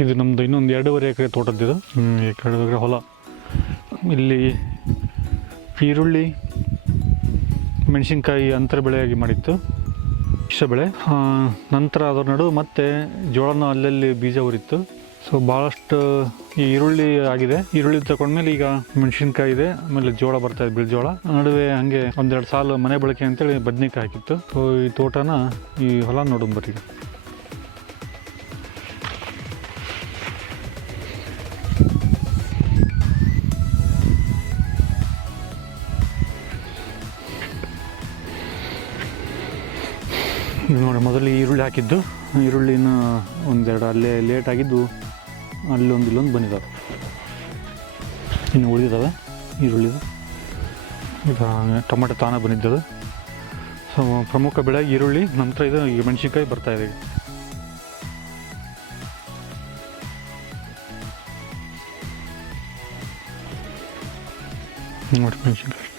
ಇದು ನಮ್ದು ಇನ್ನೊಂದು ಎರಡೂವರೆ ಎಕರೆ ತೋಟದ್ದಿದು ಈ ಕಡೆ ಎಕರೆ ಹೊಲ. ಇಲ್ಲಿ ಈರುಳ್ಳಿ ಮೆಣಸಿನ್ಕಾಯಿ ಅಂತರ ಬೆಳೆಯಾಗಿ ಮಾಡಿತ್ತು. ಇಷ್ಟ ಬೆಳೆ. ನಂತರ ಅದರ ನಡುವೆ ಮತ್ತೆ ಜೋಳನ ಅಲ್ಲಲ್ಲಿ ಬೀಜ ಉರಿತ್ತು. ಸೊ ಭಾಳಷ್ಟು ಈ ಈರುಳ್ಳಿ ಆಗಿದೆ. ಈರುಳ್ಳಿ ತಗೊಂಡ್ಮೇಲೆ ಈಗ ಮೆಣಸಿನ್ಕಾಯಿ ಇದೆ ಆಮೇಲೆ ಜೋಳ ಬರ್ತಾ ಇದೆ ಬಿಳಿ ಜೋಳ ನಡುವೆ ಹಂಗೆ ಒಂದೆರಡು ಸಾಲು ಮನೆ ಬಳಕೆ ಅಂತೇಳಿ ಬದ್ನಿಕಾಯಿ ಹಾಕಿತ್ತು. ಸೊ ಈ ತೋಟನ ಈ ಹೊಲ ನೋಡೋಣ ಬರ್ರಿ ಇದು ನೋಡಿ, ಮೊದಲು ಈರುಳ್ಳಿ ಹಾಕಿದ್ದು. ಈರುಳ್ಳಿನ ಒಂದೆರಡು ಅಲ್ಲೇ ಲೇಟ್ ಆಗಿದ್ದು ಅಲ್ಲೊಂದು ಇಲ್ಲೊಂದು ಬಂದಿದ್ದಾವೆ. ಇನ್ನು ಉಳಿದಿದ್ದಾವೆ ಈರುಳ್ಳಿದು. ಇದು ಟೊಮೆಟೊ ತಾನೇ ಬಂದಿದ್ದದು. ಸೊ ಪ್ರಮುಖ ಬೆಳೆ ಈರುಳ್ಳಿ, ನಂತರ ಇದು ಈಗ ಮೆಣಸಿನ್ಕಾಯಿ ಬರ್ತಾ ಇದೆ ನೋಡಿ, ಮೆಣಸಿನ್ಕಾಯಿ.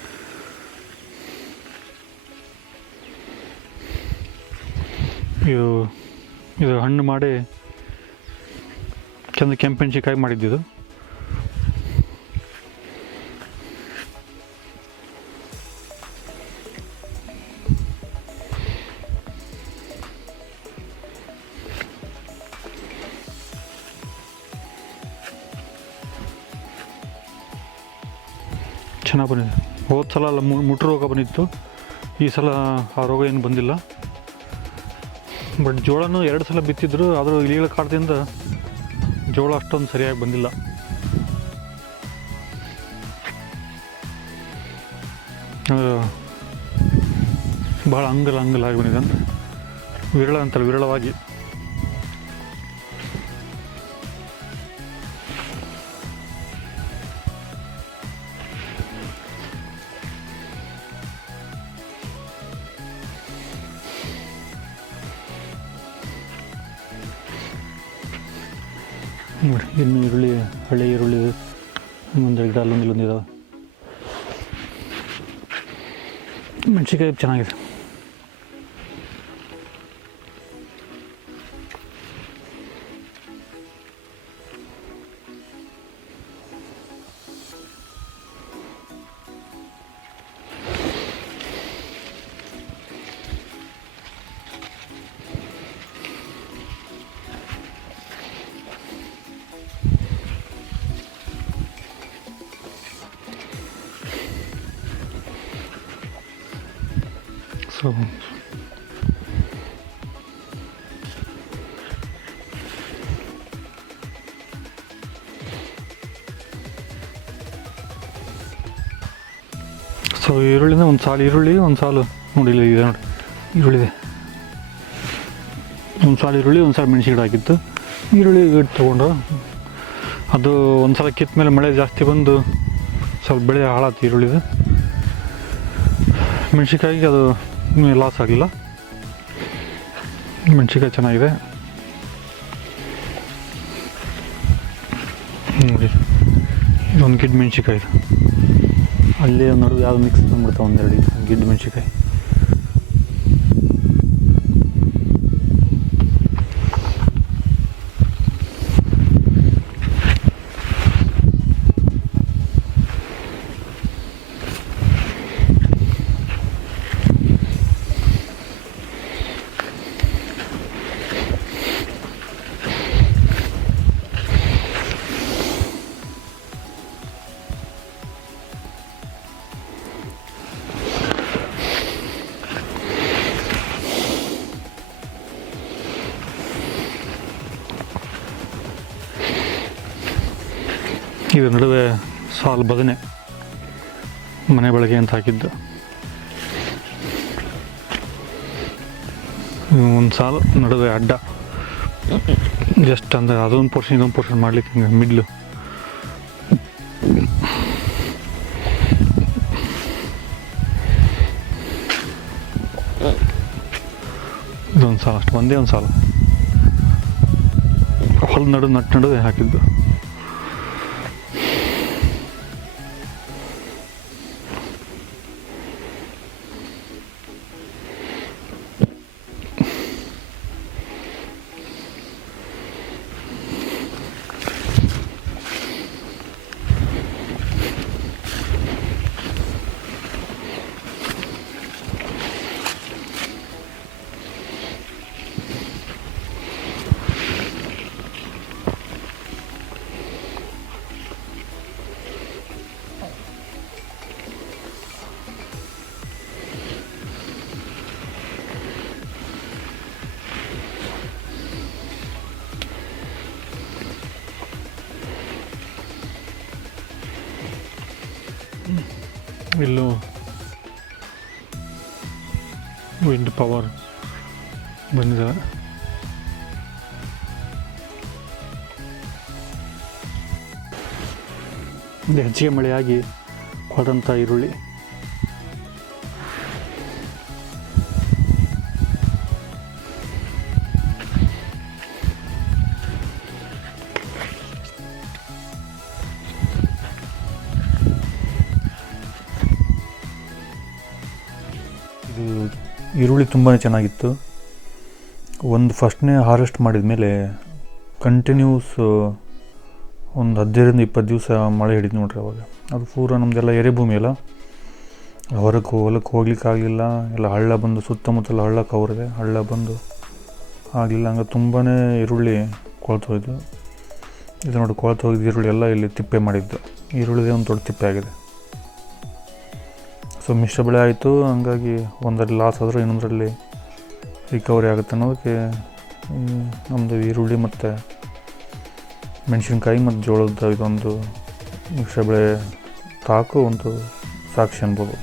ಇದು ಇದು ಹಣ್ಣು ಮಾಡಿ ಚಂದ ಕೆಂಪು ಮಾಡಿದ್ದು ಮಾಡಿದ್ದಿದ್ದು ಚೆನ್ನಾಗಿ ಬಂದಿದೆ. ಹೋದ ಸಲ ಅಲ್ಲ ಮುಟ್ಟು ರೋಗ ಬಂದಿತ್ತು. ಈ ಸಲ ಆ ರೋಗ ಏನು ಬಂದಿಲ್ಲ. ಬಟ್ ಜೋಳನೂ ಎರಡು ಸಲ ಬಿತ್ತಿದ್ರು, ಆದರೂ ಇಲಿಗಳ ಕಾಟದಿಂದ ಜೋಳ ಅಷ್ಟೊಂದು ಸರಿಯಾಗಿ ಬಂದಿಲ್ಲ. ಭಾಳ ಅಂಗಲ ಅಂಗಲ ಆಗಿ ಬಂದಿದೆ. ಅಂತ ವಿರಳ ಅಂತಲ್ಲ, ವಿರಳವಾಗಿ. ನೋಡಿ ಇನ್ನು ಈರುಳ್ಳಿ ಹಳೆ ಈರುಳ್ಳಿ ಒಂದು ಗಿಡ ಅಲ್ಲೊಂದು ಇಲ್ಲೊಂದು ಇದಾವೆ. ಮೆಣಸಿನ್ಕಾಯಿ ಚೆನ್ನಾಗಿದೆ. ಸೊ ಸೊ ಈರುಳ್ಳಿನ ಒಂದು ಸಾಲು, ಈರುಳ್ಳಿ ಒಂದು ಸಾಲು. ನೋಡಿ ಇಲ್ಲಿ ಇದೆ ನೋಡಿ. ಈರುಳ್ಳಿ ಇದೆ. ಒಂದು ಸಾಲು ಈರುಳ್ಳಿ, ಒಂದು ಸಾಲು ಮೆಣಸಿನ ಗಿಡ ಹಾಕಿತ್ತು ಈರುಳ್ಳಿ ಗಿಡ ತೊಗೊಂಡು ಅದು ಒಂದು ಸಲ ಕಿತ್ತ ಮೇಲೆ ಮಳೆ ಜಾಸ್ತಿ ಬಂದು ಸ್ವಲ್ಪ ಬೆಳೆ ಹಾಳಾಯ್ತು ಈರುಳ್ಳಿದು. ಮೆಣಸಿನ್ಕಾಯಿಗೆ ಅದು ಲಾಸ್ ಆಗಿಲ್ಲ. ಮೆಣಸಿನ್ಕಾಯಿ ಚೆನ್ನಾಗಿದೆ. ನೋಡಿ, ಇದೊಂದು ಗಿಡ್ ಮೆಣಸಿನ್ಕಾಯಿ. ಇದೆ ಅಲ್ಲಿ ನಡುವೆ ಯಾವ್ದು ಮಿಕ್ಸ್ ಬಂದ್ಬಿಡ್ತಾವೆ ಒಂದೆರಡು ಗಿಡ್ ಮೆಣಸಿನ್ಕಾಯಿ. ಇದು ನಡುವೆ ಸಾಲು ಬದನೆ ಮನೆ ಬಳಕೆ ಅಂತ ಹಾಕಿದ್ದು. ಒಂದು ಸಾಲು ನಡುವೆ ಅಡ್ಡ. ಜಸ್ಟ್ ಅಂದರೆ ಅದೊಂದು ಪೋರ್ಷನ್ ಇದೊಂದು ಪೋರ್ಷನ್ ಮಾಡ್ಲಿಕ್ಕೆ ಹಿಂಗೆ ಮಿಡ್ಲು ಇದೊಂದು ಸಾಲ, ಅಷ್ಟು ಒಂದೇ ಒಂದು ಸಾಲ. ಹೊಲ ನಡು ನಟ್ಟು ನಡುವೆ ಹಾಕಿದ್ದು. ಇಲ್ಲೂ ವಿಂಡ್ ಪವರ್ ಬಂದಿದೆ. ಇದು ಹೆಚ್ಚಿಗೆ ಮಳೆಯಾಗಿ ಹೋದಂಥ ಈರುಳ್ಳಿ. ಈರುಳ್ಳಿ ತುಂಬಾ ಚೆನ್ನಾಗಿತ್ತು. ಒಂದು ಫಸ್ಟ್ನೇ ಹಾರೆಸ್ಟ್ ಮಾಡಿದ ಮೇಲೆ ಕಂಟಿನ್ಯೂಸ್ ಒಂದು ಹದಿನೈದರಿಂದ ಇಪ್ಪತ್ತು ದಿವಸ ಮಳೆ ಹಿಡಿದು ನೋಡ್ರಿ ಅವಾಗ. ಅದು ಪೂರ ನಮ್ಮದೆಲ್ಲ ಎರೆಭೂಮಿ ಅಲ್ಲ. ಹೊರಕ್ಕೆ ಹೊಲಕ್ಕೆ ಹೋಗ್ಲಿಕ್ಕೆ ಆಗಲಿಲ್ಲ. ಎಲ್ಲ ಹಳ್ಳ ಬಂದು ಸುತ್ತಮುತ್ತಲ ಹಳ್ಳ ಕವರಿದೆ. ಹಳ್ಳ ಬಂದು ಆಗಲಿಲ್ಲ. ಹಂಗೆ ತುಂಬಾ ಈರುಳ್ಳಿ ಕೊಳ್ತೋಯ್ತು ಇದು ನೋಡಿ ಕೊಳ್ತು ಹೋಗಿದ್ದು ಈರುಳ್ಳಿ ಎಲ್ಲ ಇಲ್ಲಿ ತಿಪ್ಪೆ ಮಾಡಿದ್ದು. ಈರುಳ್ಳಿದೇ ಒಂದು ದೊಡ್ಡ ತಿಪ್ಪೆ ಆಗಿದೆ. ಸೊ ಮಿಶ್ರ ಬೆಳೆ ಆಯಿತು. ಹಂಗಾಗಿ ಒಂದರಲ್ಲಿ ಲಾಸ್ ಆದರೂ ಇನ್ನೊಂದರಲ್ಲಿ ರಿಕವರಿ ಆಗುತ್ತೆ ಅನ್ನೋದಕ್ಕೆ ನಮ್ಮದು ಈರುಳ್ಳಿ ಮತ್ತು ಮೆಣಸಿನ್ಕಾಯಿ ಮತ್ತು ಜೋಳದ ಇದೊಂದು ಮಿಶ್ರ ಬೆಳೆ ತಾಕು, ಒಂದು ಸಾಕ್ಷಿ ಅನ್ಬೋದು.